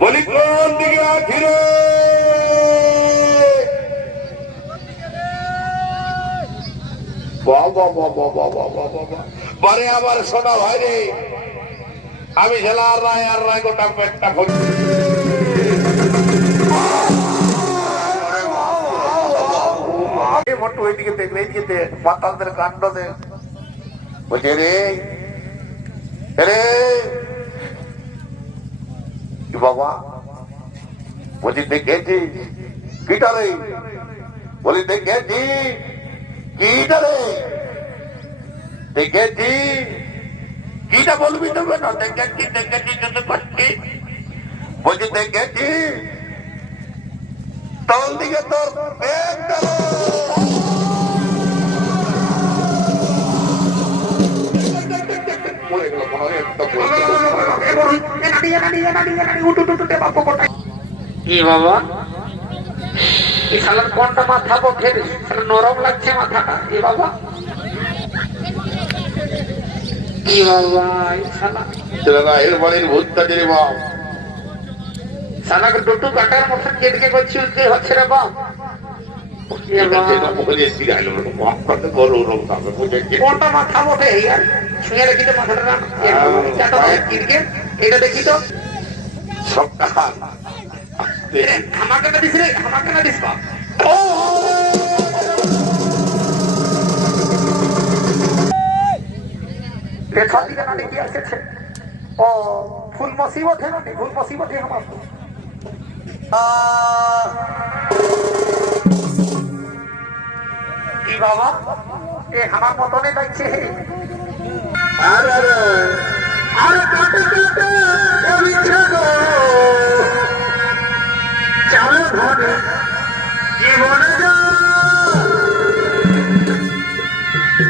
বলি কোন দিকে আছি রে? পরে আমার শোনা ভাই রে, আমি জেলার রায় আর রায় গোটা পেটটা খুঁজছি। মোটু ওইদিকে দেখলে এইদিকে মাতালদের কাণ্ড দেখ। বলছে রে রে বাবা, বলছি দেখেছি কিটা রে? বলি দেখেছি কিটা রে? দেখেছি কিটা বলবি তো না? দেখেছি দেখেছি করছি। বলছি দেখেছি তল দিকে তোর ব্যাগ গেল। কি বাবা, এই শালার কোনটা মাথা পথে নরম লাগছে মাথাটা? কি বাবা, কি বাবা, এর বাড়ির ভূতটা যে বাপ, শালাকে দুটো কাটার মতন কেটে করছি উঠতে হচ্ছে রে বাপ। কোনটা মাথা বটে ছুঁয়ে দেখি তো মাথাটা, এটা দেখি তো। আমাকে না দিস রে, আমাকে না দিস বাপ। পেছন দিকে না দেখি আসছে। ও ফুল মুসিবত है ना, ফুল মুসিবত है हमारे। কি বাবা, এ আমার মতনে লাগছে। আরে আরে আরে কাটে কাটে বিছে গো চালে ধনে জীবনে যা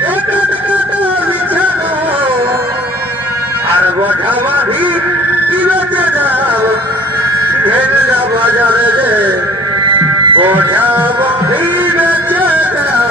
কাটে কাটে বিছে গো আর বোঝা বাঁধি কি বেঁচে যাও ভেঙ্গা বাজারে রে বোঝা বাঁধি বেঁচে যাও।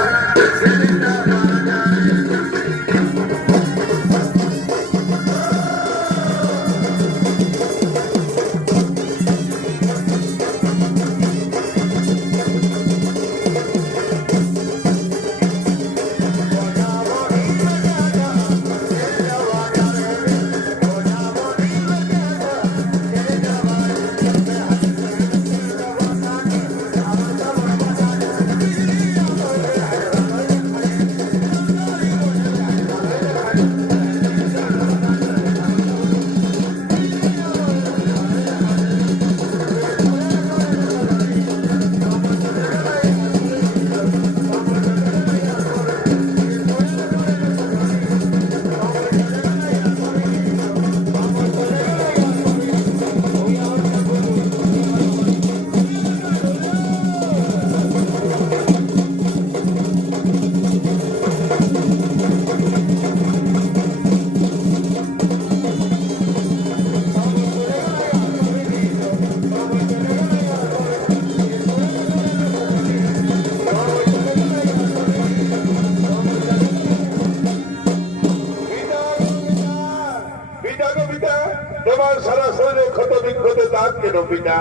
তোমার সারা শরীরে ক্ষত বিক্ষত দাগ কেন পিতা?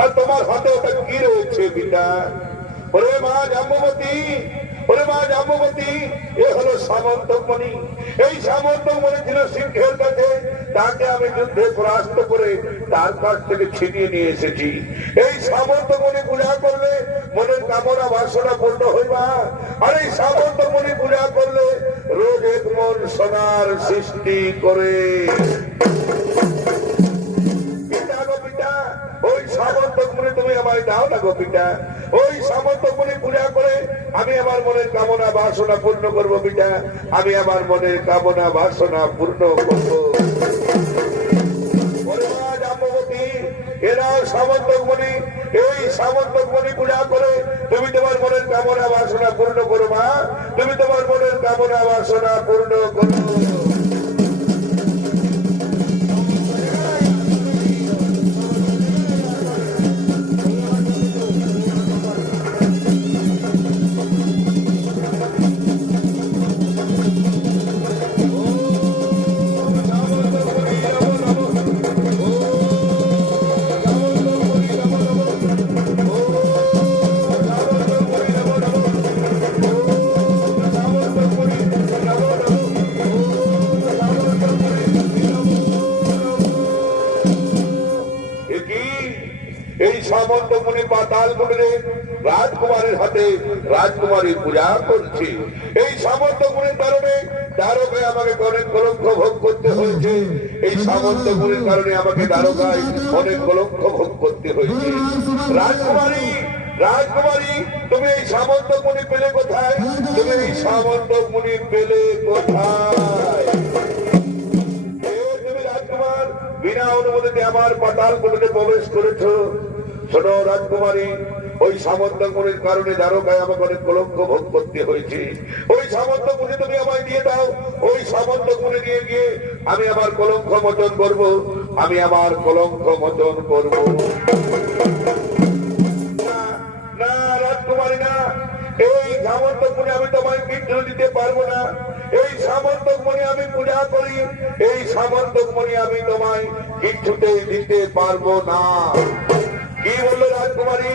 আর তোমার হাতে ওটা কি রয়েছে পিতা? ওরে মা জাম্বুবতী, ওরে মা জাম্বুবতী, এ হলো সামন্তকমণি। এই সামন্তকমণি ছিল সিংহের কাছে, তাকে আমি যুদ্ধে পরাস্ত করে তার কাছ থেকে ছিনিয়ে নিয়ে এসেছি। এই সামন্তকমণি পূজা করলে মনের কামনা বাসনা পূর্ণ হইবা। আর এই সামন্তকমণি পূজা করলে রোজ এক মন সোনার সৃষ্টি করে। ওই সামন্তকমণি তুমি আমায় দাও না গো পিতা। ওই সামন্তকমণি পূজা করে আমি আমার মনের কামনা বাসনা পূর্ণ করবো পিতা। আমি আমার মনের কামনা বাসনা পূর্ণ করবো। এরা সামন্তকমণি, এই সামন্তকমণি পূজা করে তুমি তোমার মনের কামনা বাসনা পূর্ণ করো মা। তুমি তোমার মনের কামনা বাসনা পূর্ণ করো। এই সামন্ত মুনি পাতাল কুটিরে রাজকুমারের হাতে রাজকুমারী পূজা করছি। এই সামন্ত মুনির কারণে দ্বারকায় আমাকে অনেক কলঙ্ক ভোগ করতে হয়েছে। এই সামন্ত মুনির কারণে আমাকে দ্বারকায় অনেক কলঙ্ক ভোগ করতে হয়েছে। রাজকুমারী, রাজকুমারী, তুমি এই সামন্ত মুনি পেলে কোথায়? তুমি এই সামন্ত মুনি পেলে কোথায়? তুমি রাজকুমার বিনা অনুমতিতে আমার পাতাল কুটিরে প্রবেশ করেছো। শোনো রাজকুমারী, ওই সামন্ত মুনির কারণে দ্বারকায় আমাকে অনেক কলঙ্ক ভোগ করতে হয়েছে। ওই সামন্ত মুনি তুমি আমায় দিয়ে দাও। ওই সামন্ত মুনি নিয়ে গিয়ে আমি আমার কলঙ্ক মোচন করব। আমি আমার কলঙ্ক মোচন করব। না রাজকুমারী, না, এই সামন্ত মুনি আমি তোমায় কিচ্ছু দিতে পারবো না। এই সামন্ত মুনি আমি পূজা করি। এই সামন্ত মুনি আমি তোমায় কিচ্ছুতেই দিতে পারবো না। কি বললো রাজকুমারী?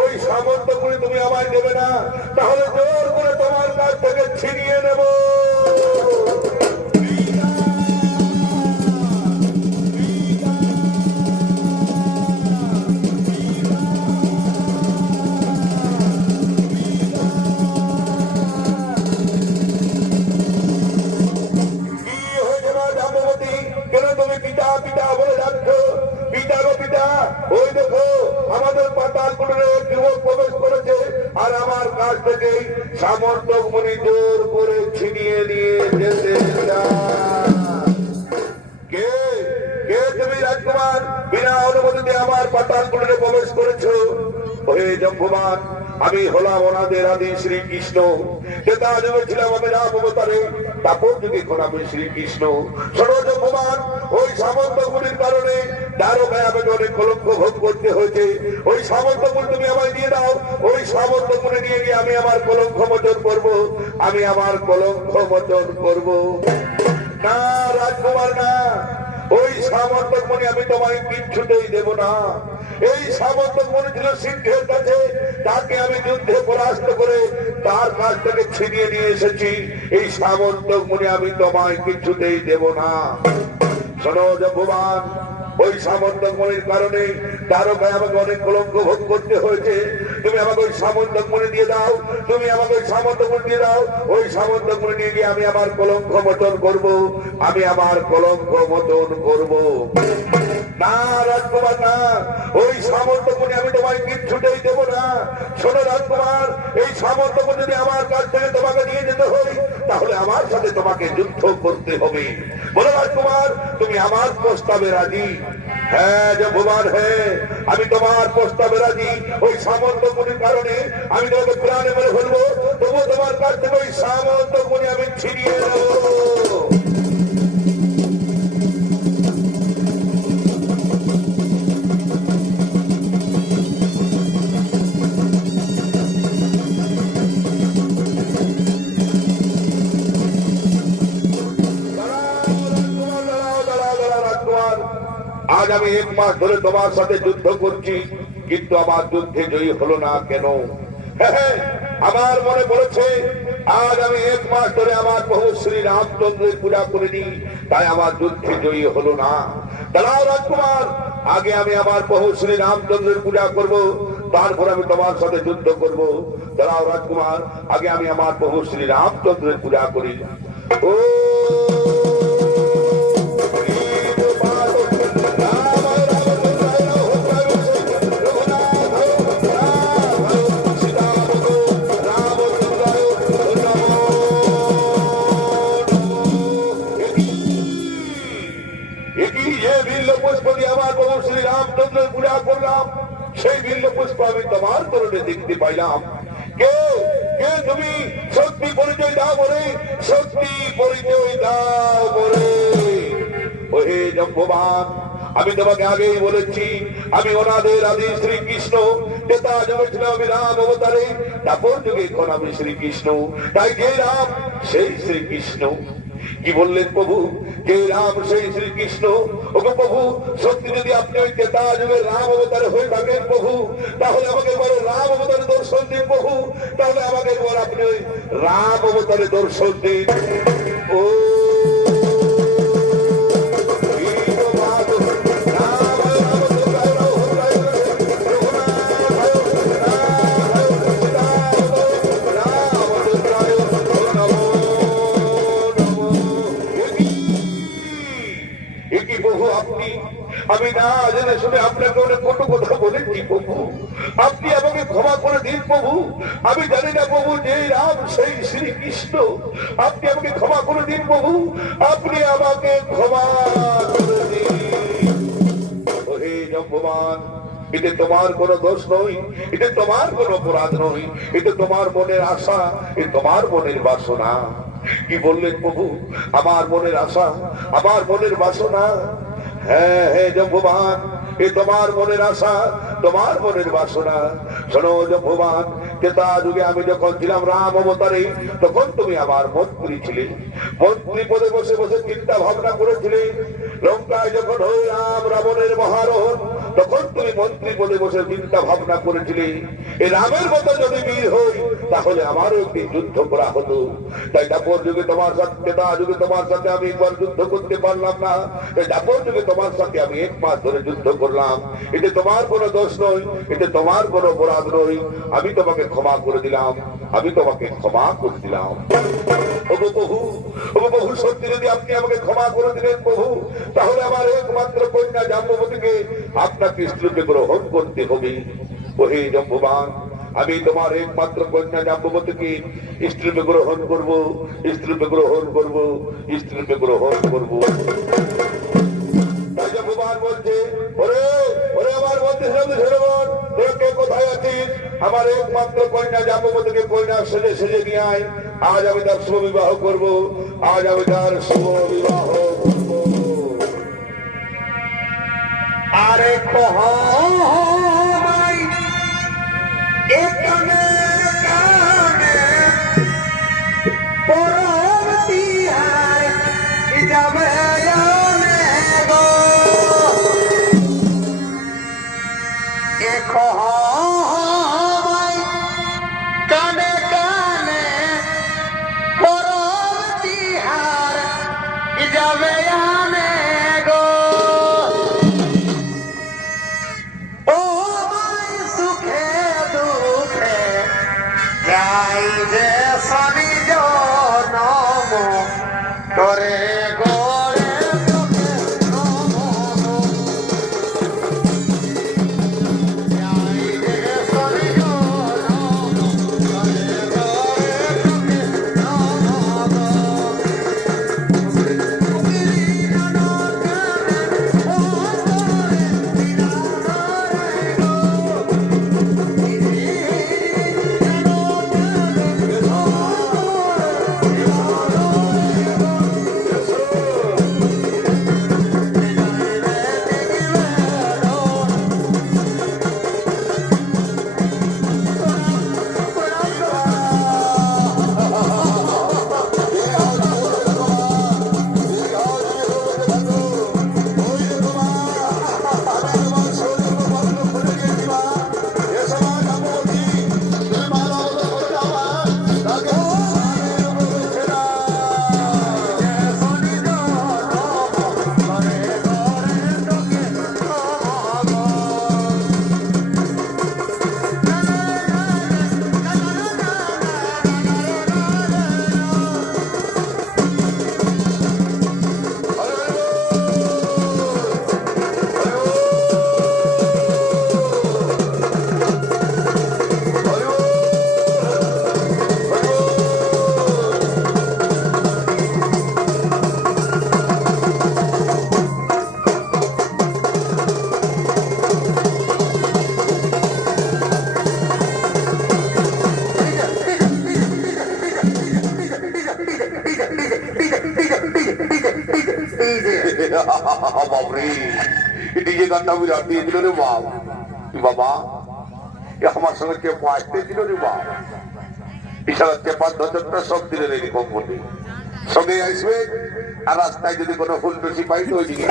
ওই সামন্ত মুনি তুমি আমায় দেবে না? তাহলে জোর করে তোমার কাছ থেকে ছিনিয়ে নেব। সামন্ত মুনি জোর করে ছিনিয়ে নিয়ে যেতে কে কে তুমি রাজকুমার বিনা অনুমতিতে আমার পাতাল কুটিরে প্রবেশ করেছো? হে জম্বুমান, আমি হলাম ওনাদের আদি শ্রীকৃষ্ণ। যেটা জমেছিলাম আমি রাম অবতারে, তারপর যদি এখন আমি শ্রীকৃষ্ণ। শোনো জম্বুমান, ওই সামন্ত মুনির কারণে দ্বারকায় আমাকে অনেক কলঙ্ক ভোগ করতে হয়েছে। ওই সামন্ত মুনি তুমি আমায় দিয়ে দাও। ওই সামন্ত মুনি নিয়ে গিয়ে আমি আমার কলঙ্ক মোচন করব। আমি আমার কলঙ্ক মোচন করব। না রাজকুমার, না, ওই সামন্ত মুনি আমি তোমায় কিচ্ছুতেই দেব না। এই সামন্ত মুনি ছিল সিংহের কাছে, তাকে আমি যুদ্ধে পরাস্ত করে তার কাছ থেকে ছিনিয়ে নিয়ে এসেছি। এই সামন্ত মুনি আমি তোমায় কিচ্ছুতেই দেব না। শোনো জম্বুমান, ওই সামন্ত মুনির কারণে দ্বারকায় আমাকে অনেক কলঙ্ক ভোগ করতে হয়েছে। তুমি আমাকে ওই সামন্ত মুনি দিয়ে দাও। তুমি আমাকে ওই সামন্ত মুনি দিয়ে দাও। ওই সামন্ত মুনি নিয়ে গিয়ে আমি আমার কলঙ্ক মোচন করব। আমি আমার কলঙ্ক মোচন করব। না রাজকুমার, না, ওই সামন্ত মুনি আমি তোমায় কিচ্ছুতেই দেব না। শোনো রাজকুমার, এই সামন্ত মুনি যদি আমার কাছ থেকে তোমাকে নিয়ে যেতে হয়, তাহলে আমার সাথে তোমাকে যুদ্ধ করতে হবে। বলো রাজকুমার, তুমি আমার প্রস্তাবে রাজি? হ্যাঁ জম্বুমান, হ্যাঁ, আমি তোমার প্রস্তাবে রাজি। ওই সামন্ত মুনির কারণে আমি তোমাকে প্রাণে মেরে ফেলবো, তবুও তোমার কাছ থেকে ওই সামন্ত মুনি আমি ছিনিয়ে নেব। আজ আমি 1 মাস ধরে তোমার সাথে যুদ্ধ করছি, কিন্তু আমার যুদ্ধে জয়ী হলো না কেন? আমার মনে পড়েছে আজ আমি 1 মাস ধরে আমার প্রভু শ্রী রামচন্দ্রের পূজা করিনি, তাই আমার যুদ্ধে জয়ী হলো না। দাঁড়াও রাজকুমার, আগে আমি আমার প্রভু শ্রী রামচন্দ্রের পূজা করব, তারপর আমি তোমার সাথে যুদ্ধ করব। দাঁড়াও রাজকুমার, আগে আমি আমার প্রভু শ্রী রামচন্দ্রের পূজা করি। ও পূজা করলাম, সেই বিল্ল পুষ্প আমি তোমার চরণে দেখতে পাইলাম। কে কে তুমি? শক্তি পরিচয় দাও বলে, শক্তি পরিচয় দাও বলে। ওহে জম্বুমান, আমি তোমাকে আগেই বলেছি আমি ওনাদের আদি শ্রীকৃষ্ণ। যেটা জমেছিলাম আমি রাম অবতারে, তারপর যুগে এখন আমি শ্রীকৃষ্ণ। তাই যে রাম সেই শ্রীকৃষ্ণ। কি বললেন প্রভু? যে রাম সেই শ্রীকৃষ্ণ। ওগো প্রভু, সত্যি যদি আপনি ওই ত্রেতা যুগের রাম অবতারে হয়ে থাকেন প্রভু, তাহলে আমাকে একবার রাম অবতারে দর্শন দিন প্রভু। তাহলে আমাকে একবার আপনি ওই রাম অবতারে দর্শন দিন। ও আপনাকে অনেক কটু কথা বলেছি প্রভু, আপনি আমাকে ক্ষমা করে দিন প্রভু। আমি জানি না প্রভু যে রাম সেই শ্রীকৃষ্ণ, আপনি আমাকে ক্ষমা করে দিন প্রভু, আপনি আমাকে ক্ষমা করে দিন। ওহে ভগবান, এটা তোমার কোনো দোষ নয়, এটা তোমার কোনো অপরাধ নয়, এটা তোমার মনের আশা, এটা তোমার মনের বাসনা। কি বললেন প্রভু? আমার মনের আশা, আমার মনের বাসনা। হ্যাঁ হ্যাঁ ভগবান, এ তোমার মনের আশা, তোমার মনের বাসনা। শোনো ভগবান, ত্রেতা যুগে আমি যখন ছিলাম রাম অবতারে, তখন তুমি আমার মন্ত্রী ছিলে, মন্ত্রী পদে বসে বসে চিন্তা ভাবনা করেছিলে। লঙ্কায় যখন হই রাম রাবণের মহারোহণ, তখন তুমি মন্ত্রী পদে বসে চিন্তা ভাবনা করেছিলে এই রামের মতো যদি বীর হই তাহলে আমারও একটি যুদ্ধ করা হতো। তাই দাপর যুগে তোমার সাথে, ত্রেতা যুগে তোমার সাথে আমি একবার যুদ্ধ করতে পারলাম না, তাই দাপর যুগে তোমার সাথে আমি 1 মাস ধরে যুদ্ধ করলাম। এটা তোমার কোনো দোষ নয়, এটা তোমার কোনো অপরাধ নয়। আমি তোমাকে ক্ষমা করে দিলাম, আমি তোমাকে ক্ষমা করে দিলাম। ওগো প্রভু, ওগো প্রভু, সত্যি যদি আপনি আমাকে ক্ষমা করে দিলেন প্রভু, তাহলে আমার একমাত্র কন্যা জাম্ববতীকে আপনাকে স্ত্রীরূপে গ্রহণ করতে হবে। ওহে জম্ববান, আমি তোমার একমাত্র কন্যা জাম্ববতীকে স্ত্রীরূপে গ্রহণ করব, স্ত্রীরূপে গ্রহণ করব, স্ত্রীরূপে গ্রহণ করব। ভগবান বলছে, ওরে ওরে আমার বলতে তোকে কোথায় আছিস? আমার একমাত্র কন্যা জাম্ববতীকে কন্যা সেজে সেজে নিয়ে আয়, আজ আমি তার শুভ বিবাহ করব, আজ আমি তার শুভ বিবাহ করব। আরে কহাই এখানে কানে পরবর্তী হায় যাবে গো এ কহাই কানে কানে পরবর্তী হায় যাবে গো ও মাই সুখে দুঃখে যাই যে সনি জনম করে গোরে তোকে নম যাই যে সনি জনম করে গোরে তোকে নম বাবরে, ডিজে গানটা আমি রাত দিয়ে দিল রে বাপ। বাবা, আমার সঙ্গে চেপা আসতে দিল রে বাপ। এছাড়া চেপার ধরটা সব দিলে এরকম বলে সঙ্গে আসবে, আর রাস্তায় যদি কোনো ফুল বেশি পাই তো ওই দিকে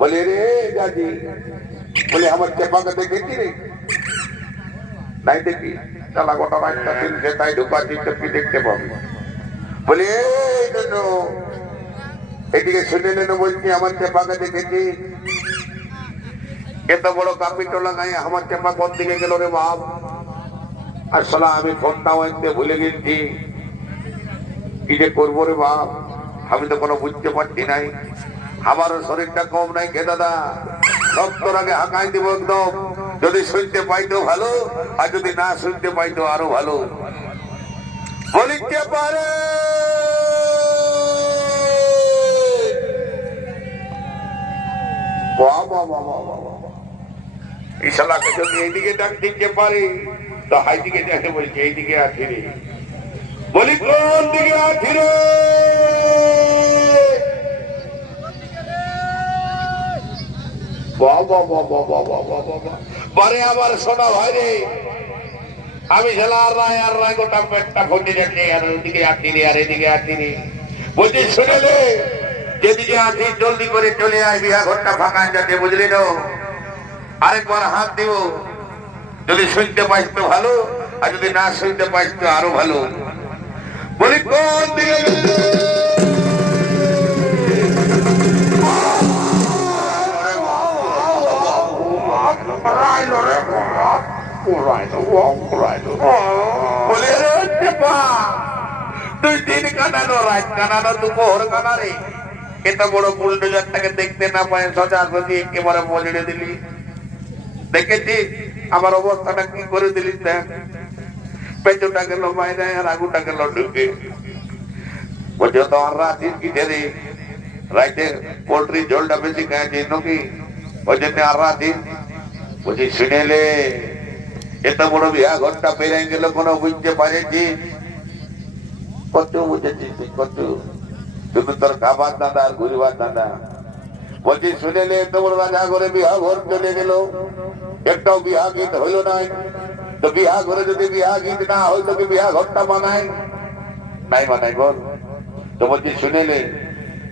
বলে রে দাদি, বলে আমার চেপাকে দেখেছি রে? নাই দেখি, চালা গোটা রাস্তা তিনটে তাই ঢুকাচ্ছি তো কি দেখতে পাবো? বলে এদিকে শুনে নেন বলছি আমার চেপাকে দেখেছি এত বড় কাপিটো লাগাই আমার চেপা কোন দিকে গেল রে বাপ। আসলে আমি ফোনটাও আনতে ভুলে গেছি, কি যে করবো রে বাপ, আমি তো কোনো বুঝতে পারছি নাই। আমারও শরীরটা কম নাই কে দাদা, রক্তর আগে হাঁকাই দিব একদম। যদি শুনতে পাইতো ভালো, আর যদি না শুনতে পাইতো আরো ভালো। বলিতে পারে ইশালাকে যদি এইদিকে ডাক দিতে পারি তো হাইদিকে দেখে বলছি এইদিকে আছি রে। বলি কোন দিকে আছি রে? বারে আবার শোনা ভাই রে, আমি ঝেলা আর রায় গোটা পেটটা খুঁজে যাচ্ছি, আর ওইদিকে আছি রে আর এদিকে আছি রে। বলছি শুনেলে যেদিকে আছি জলদি করে চলে আয়, বিহা ঘরটা ফাঁকা যাতে, বুঝলি তো? আরেকবার হাত দিব, যদি শুনতে পাইস তো ভালো, আর যদি না শুনতে পাইস তো আরো ভালো। বলি কোন দিকে তুই দিন কানানো রাত কানানো দুপুর কানা রে। এত বড় বুলডোজারটাকে দেখতে না পায় সোজা সোজি একেবারে বজড়ে দিলি। দেখেছি আমার অবস্থাটা কি করে দিলি, দেখ পেঁচোটা গেল বাইরে আর আগুটা গেল ঢুকে। বলছে তো আর রাতির কি রে, রাইতে পোল্ট্রি ঝোলটা বেশি খাইছি নাকি, ওই জন্য আর রাতি। বলছি শুনেলে এত বড় বিয়া ঘরটা পেরে গেল কোনো বুঝতে পারেছি? কত বুঝেছিস তুই, কত? শুধু তোর খাবার দাদা আর ঘুরিবার দাদা। বলছি শুনেলে এত বড় রাজা ঘরে বিয়া ঘর চলে গেল, একটাও বিয়া গীত হইল নাই। তো বিয়া ঘরে যদি বিয়া গীত না হইল তো বিয়া ঘরটা বানায় নাই, বানাই বল? তো বলছি শুনেলে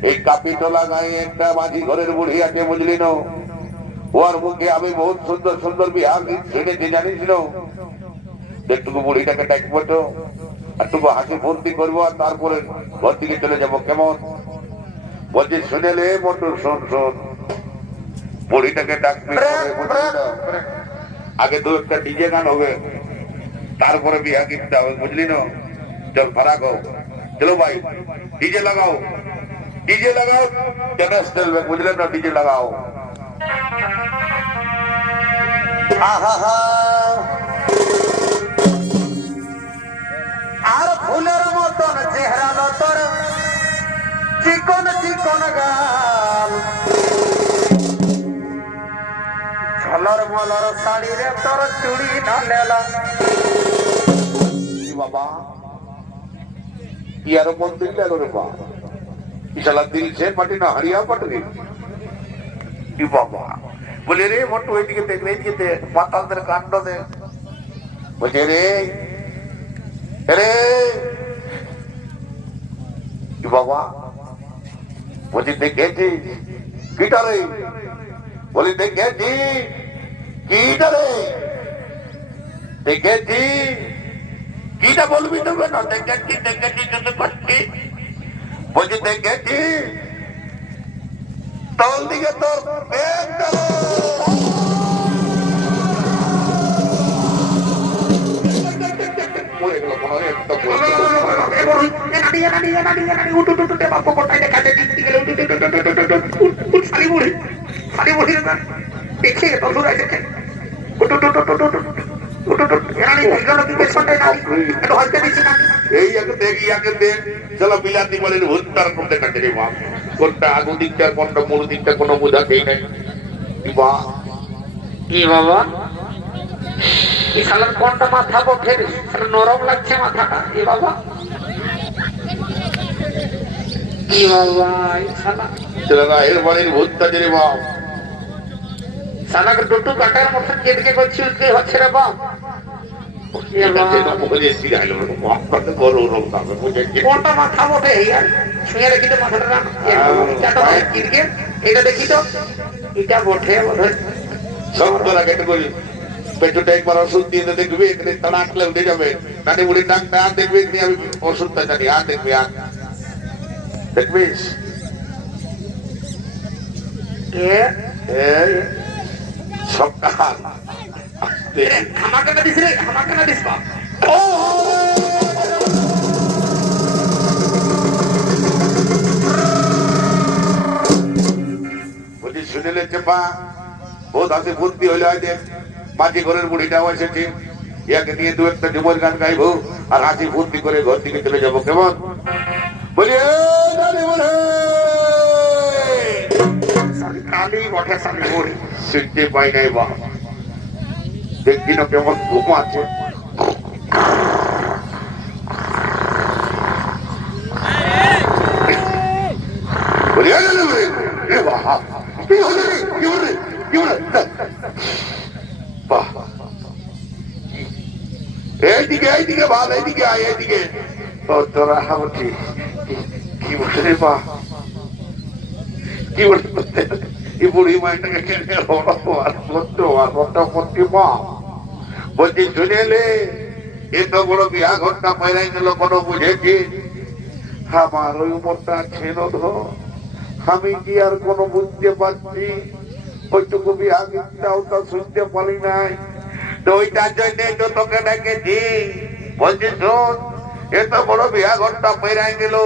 এই কাপিটোলা গায়ে একটা মাঝি ঘরের বুড়ি আছে, বুঝলি না? ওর মুখে আমি বহুত সুন্দর সুন্দর বিয়া গীত শুনেছি, জানিস না? একটুকু বুড়িটাকে ডাকবো তো, একটুকু হাসি ফুর্তি করবো, আর তারপরে ঘর থেকে চলে যাবো, কেমন? বলছি শুনেলে মোটু শোন শোন, বুড়িটাকে ডাকবি, আগে দু একটা ডিজে গান হবে, তারপরে বিয়া গীতটা হবে, বুঝলি না? চল ফারাক হোক, চলো ভাই ডিজে লাগাও, ডিজে লাগাও, টেনিস চলবে, বুঝলেন না? ডিজে লাগাও। আর ফুলের মতন চেহারা তোর, চিকন চিকন গাল, ঝলর মলর শাড়ি রে তোর চুড়ি না নেলা। বাবা ইয়ার মন দিল রে বা, ইশালা দিল সে পাটি না হারিয়া পাটি। কি বাবা বলে রে মোটু ওইদিকে দেখ, এইদিকে দেখ, পাতালদের কাণ্ড দেখ। বলছে রে রে কি বাবা? বলছি দেখেছি কিটা রে? বলি দেখেছি কিটা রে? দেখেছি কিটা বলবি তো না? দেখেছি দেখেছি যদি করছি। বলছি দেখেছি তল দিকে তোর পেট গেল। চলো বিলাতি বলেন ভুত্তার কোনটা কাটে রে বাপ, কোনটা আগু দিকটা কোনটা মূল দিকটা কোনো বোঝাতেই নাই। কি বাবা এই শালার কোনটা মাথা বফে নরম লাগছে মাথাটা? এ বাবা কি বাবা এই শালা, ছেলেরা এর বাড়ির ভুত্তা রে বাপ। শালাকে টুটু কাটার মতন যেদিকে করছি ওদিকে হচ্ছে রে বাপ। কোনটা মাথা বটে ছুঁয়ে দেখি তো মাথাটা, এটা দেখি তো এটা বটে বোধ সব তোরা কেটে করি পেটটা একবার ওষুধ দিয়ে দেখবি, এখানে তারা আটলে উঠে যাবে। নানি বুড়ির ডাক্তার আর দেখবি, আমি ওষুধটা জানি, আর দেখবি আর দেখবিস এ এই সকাল আমাকে না দিস রে, আমাকে না দিস বা। বলছি শুনেলে চেপা বহুত হাসি ফুর্তি হইলে হয় দেখ মাঝি ঘরের বুড়িটাও এসেছে, ইয়াকে নিয়ে দু একটা ডুবর গান গাইবো আর হাসি ফুর্তি করে ঘর দিকে চলে যাবো, কেমন? বলি কালি বটে সালি ওরে শুনতে পাই নাই বা, দেখছি না কেমন ঘুম আছে। বলি কি হলো রে, কি হলো রে, কি হলো? বাহ, এইদিকে এইদিকে ভাল, এইদিকে আয়, এইদিকে। ও তোরা হামটি কি বলে রে বা, কি বলে এই বুড়ি মাইটাকে কেনে আর করতো আর কত করতে বা। বলছি শুনে এলে এত বড় বিয়া ঘটনা পাইলাই গেল কোনো বুঝেছি? আমার ওই উপরটা ছিল ধর, আমি কি আর কোনো বুঝতে পারছি? ওইটুকু বিয়া গীতটাও তো শুনতে পারি নাই, তো ওইটার জন্য তো তোকে ডেকেছি। বলছি শোন, এত বড় বিয়া ঘরটা পেরাই গেল,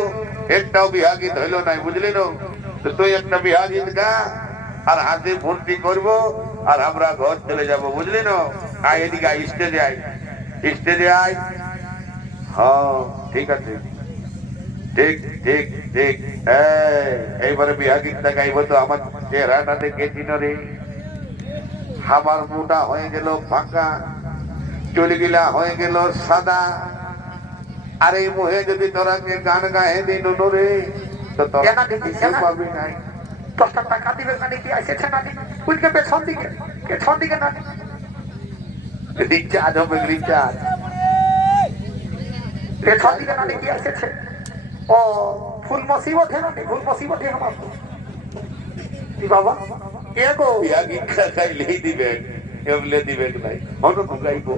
একটাও বিয়া গীত হইল নাই, বুঝলি না? তো তুই একটা বিয়া গীত গা আর হাসি ফুর্তি করবো আর আমরা ঘর চলে যাব, বুঝলি না? আয় এদিকে আয়, স্টেজে আয়, স্টেজে আয়। হ্যাঁ ঠিক আছে, ঠিক ঠিক ঠিক। এইবারে বিয়া গীতটা গাইব তো আমার চেহারাটা দেখেছি না রে, আমার মোটা হয়ে গেল ফাঁকা, চুলগিলা হয়ে গেল সাদা, আর এই মুহে যদি তোরা গান গায়ে দিন রে তো তোরা পাবি নাই। 10 টাকা দিবে মানে কি আসেছে না? উইকে পেছন দিকে, পেছন দিকে না রিচার্জ হবে, রিচার্জ পেছন দিকে না কি আসেছে? ও ফুল মুসিবত है ना, ফুল মুসিবত है আমার কি বাবা। এগো বিয়া গীত গাইলেই দিবে, এমলে দিবে নাই। হনো তো গাইবো,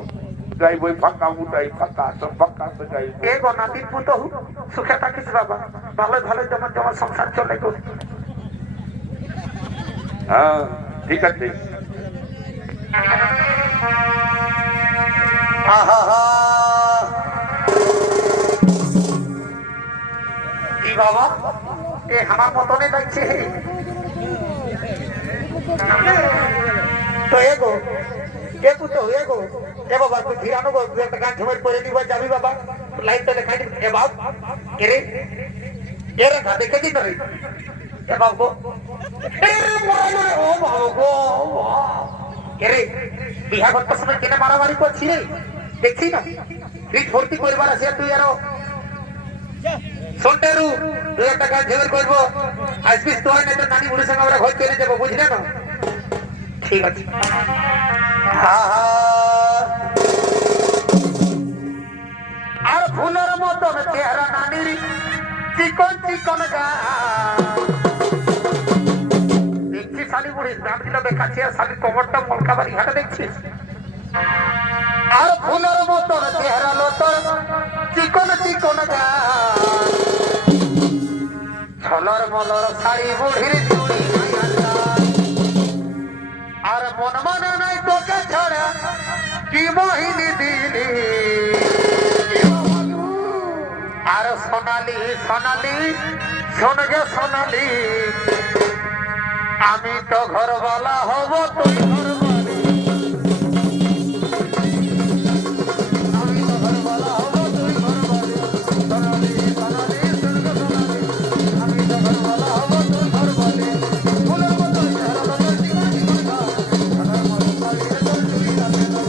গাইবো ফাঁকা মুটাই, ফাঁকা সব ফাঁকা গাইবো। এগো নাতির পুতো সুখে থাকিস বাবা, ভালো ভালো যেমন যেমন সংসার চলে গো। হ্যাঁ ঠিক আছে। কি বাবা এ আমার মতনে লাগছে তো। এগো কে পুতো, এগো এ বাবা তুই ধীরানো গো, তুই একটা গান ঝুমের পরে নিবা যাবি বাবা, লাইটটা দেখাই দিবি। এ বাপ কে রে, এ রে না দেখে দিন রে, এ বাবু ও বাবু গো, কে রে বিহা করতে সময় কেনে মারামারি করছি রে, দেখছি না ফ্রিজ ভর্তি করবার আছে তুই আরো শোনটেরু, তুই একটা গান ঝুমের করবো আসবিস তো হয় না, তো নানি বুড়ির সঙ্গে আমরা ভয় করে যাবো, বুঝলে না? ঠিক আছে। আর ফুলের মতন চেহারা নানির চিকন চিকন গা, দেখছি শালি বুড়ির দাঁত গুলো দেখাচ্ছে আর শালি কবরটা মলকাবাড়ি ঘাটে দেখছিস। আর ফুলের মতন চেহারা লতর চিকন চিকন গা, ছলর মলর শাড়ি বুড়ির চুড়ি আর মন মানে নাই তোকে ছাড়া কি মোহিনী দিলি। আর সোনালি সোনালি শোন গে সোনালি, আমি তো ঘরওয়ালা হব তুই ঘরবালি, আমি তো ঘরওয়ালা হব তুই ঘরবালি, সোনালি সোনালি শোন গে সোনালি, আমি তো ঘরওয়ালা হব তুই ঘরবালি। ফুলের মতো চেহারা লতর চিকন চিকন গা, সোনার মতো শাড়ি রে তোর চুড়ি রাখে না।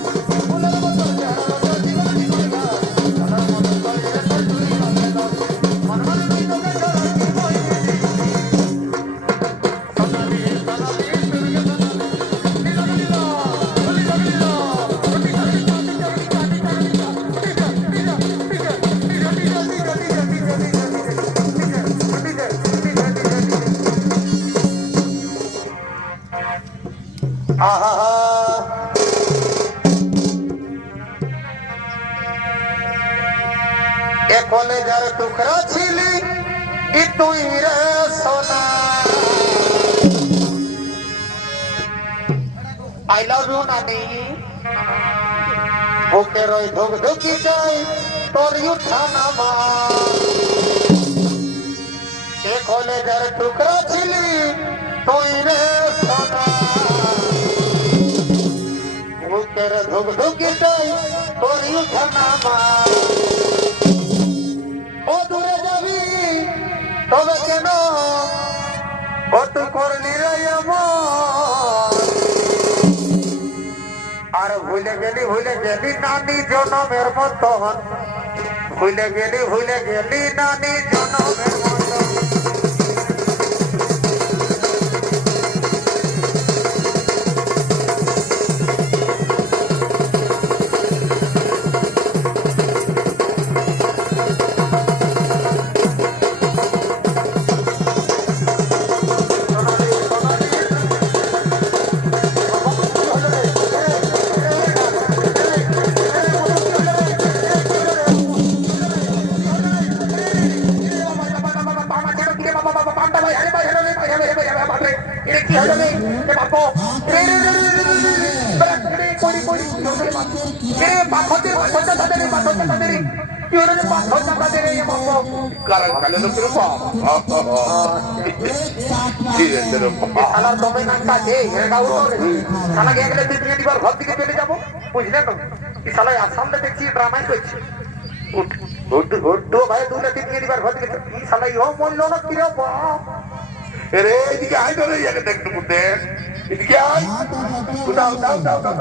ফুলের মতো চেহারা লতর চিকন চিকন গা, সোনার মতো শাড়ি রে তোর চুড়ি রাখে না। মন মনে নাই তোকে ছাড়া কি মোহিনী দিলি। সোনালি সোনালি শোন গে সোনালি, নীলা নীলা নীলা নীলা রুটি খালি কাটি কাটি কাটি কাটি নীলা নীলা নীলা নীলা নীলা নীলা নীলা নীলা এখন যার টুকরা ছিলি তুই রে সোনা, আই লাভ ইউ নানি বুকের ওই ধুক ধুকি যায় তোর উঠা নামা এ কলেজের টুকরা ছিলি তুই রে সোনা বুকের ধুক ধুকি যায় তোর উঠা নামা ও দূরে যাবি তবে কেন কত করলি রে আমার আর ভুলে গেলি নানি জনমের মতন ভুলে গেলি নানি জনমের মতন কারণ কালে লোকের বাপ বুঝলে তো সালাই আসামটা দেখছি ড্রামাই করছে ভাই দুলে তিনটে দিবার ঘর দিকে সালাই ও মরলো না কি রে বাপ রে এদিকে আয় তো রে এদিকে দেখতে মুদে এদিকে আয় উঠাও দাও দাও দাও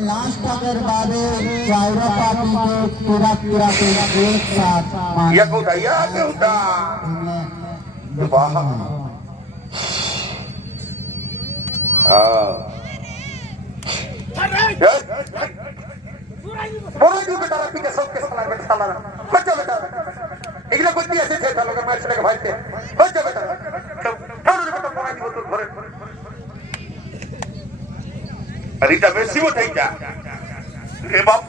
लास्ट अगर बारे चाइना पार्टी के पूरा एक साथ या को उठा वाह বড় দিকে তারা পিকে সবকে সালা বেটা সালা হচ্ছে বেটা এগুলো করতে আসে ছেলে লোকে মার ছেলেকে ভাইতে হচ্ছে বেটা বড় বেটা পড়াই দিব তোর ঘরে अरिता बेसी वो થઈ જા রে বাপ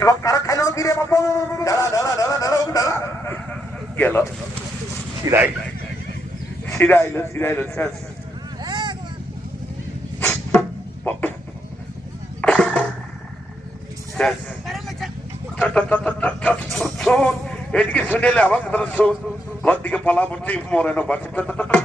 এবং কারা খাইলো কি রে বাপ দাঁড়া গেল সিরাইলো শেষ শেষ শোন এদিকে শুনেলে আমার কথা শোন ঘর দিকে পালা পড়ছে মরে না বাচ্চা